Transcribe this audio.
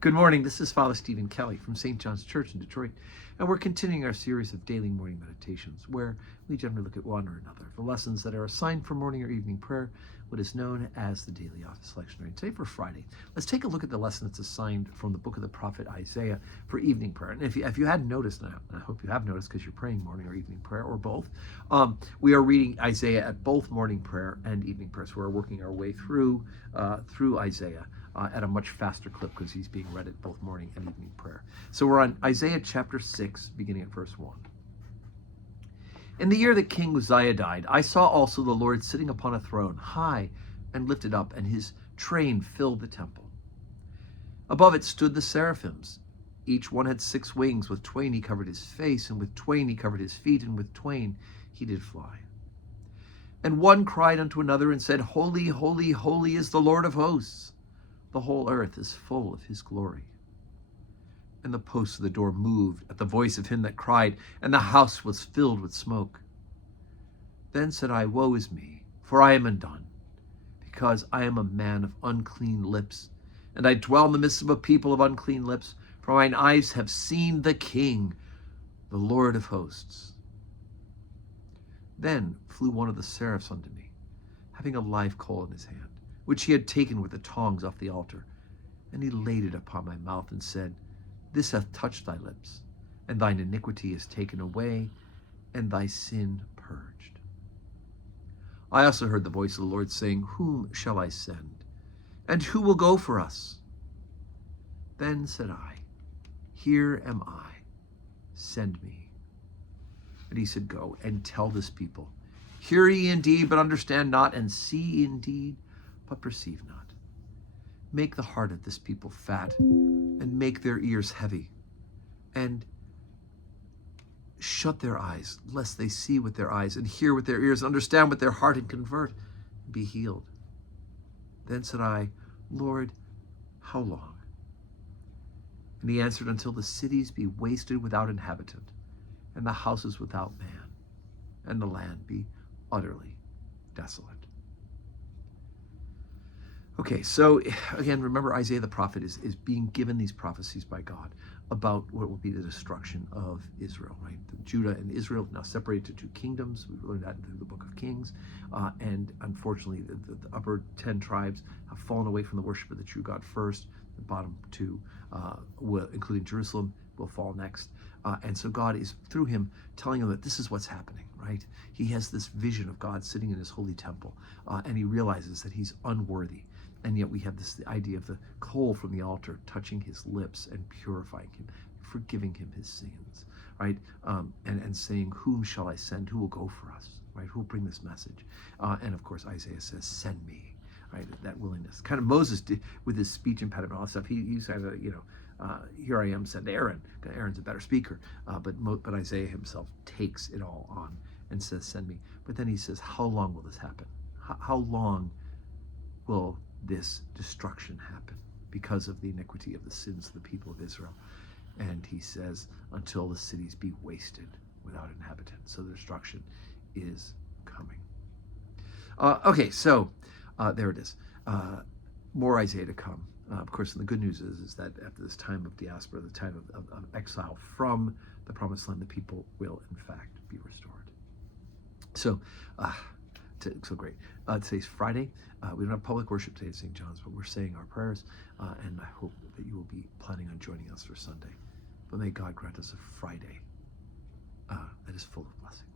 Good morning. This is Father Stephen Kelly from St. John's Church in Detroit, and we're continuing our series of daily morning meditations where we generally look at one or another of the lessons that are assigned for morning or evening prayer, what is known as the daily office lectionary. Today for Friday, let's take a look at the lesson that's assigned from the book of the prophet Isaiah for evening prayer. And if you hadn't noticed, and I hope you have noticed because you're praying morning or evening prayer or both, we are reading Isaiah at both morning prayer and evening prayer. So we're working our way through Isaiah at a much faster clip because he's being read at both morning and evening prayer. So we're on Isaiah chapter 6, beginning at verse 1. In the year that King Uzziah died, I saw also the Lord sitting upon a throne, high and lifted up, and his train filled the temple. Above it stood the seraphims. Each one had 6 wings. With twain he covered his face, and with twain he covered his feet, and with twain he did fly. And one cried unto another and said, Holy, holy, holy is the Lord of hosts. The whole earth is full of his glory. And the posts of the door moved at the voice of him that cried, and the house was filled with smoke. Then said I, Woe is me, for I am undone, because I am a man of unclean lips, and I dwell in the midst of a people of unclean lips, for mine eyes have seen the King, the Lord of hosts. Then flew one of the seraphs unto me, having a live coal in his hand, which he had taken with the tongs off the altar. And he laid it upon my mouth and said, This hath touched thy lips, and thine iniquity is taken away, and thy sin purged. I also heard the voice of the Lord saying, Whom shall I send? And who will go for us? Then said I, Here am I, send me. And he said, Go and tell this people, Hear ye indeed, but understand not, and see indeed, but perceive not. Make the heart of this people fat, and make their ears heavy, and shut their eyes, lest they see with their eyes, and hear with their ears, and understand with their heart, and convert, and be healed. Then said I, Lord, how long? And he answered, Until the cities be wasted without inhabitant, and the houses without man, and the land be utterly desolate. Okay, so again, remember Isaiah the prophet is being given these prophecies by God about what will be the destruction of Israel, right? Judah and Israel now separated to 2 kingdoms. We've learned that through the book of Kings. And unfortunately, the upper 10 tribes have fallen away from the worship of the true God first. The bottom 2, including Jerusalem, will fall next. And so God is, through him, telling them that this is what's happening, right? He has this vision of God sitting in his holy temple, and he realizes that he's unworthy. And yet we have the idea of the coal from the altar touching his lips and purifying him, forgiving him his sins, right? And saying, Whom shall I send? Who will go for us, right? Who will bring this message? And of course, Isaiah says, Send me, right? That willingness. Kind of Moses did with his speech impediment, all that stuff. He said, here I am, send Aaron. Aaron's a better speaker. But Isaiah himself takes it all on and says, Send me. But then he says, How long will this happen? How long will this destruction happen because of the iniquity of the sins of the people of Israel? And he says, until the cities be wasted without inhabitants. So the destruction is coming. Okay, so there it is. More Isaiah to come. Of course, and the good news is that after this time of diaspora, the time of exile from the promised land, the people will in fact be restored. So, so great. Today's Friday. We don't have public worship today at St. John's, but we're saying our prayers, and I hope that you will be planning on joining us for Sunday. But may God grant us a Friday that is full of blessings.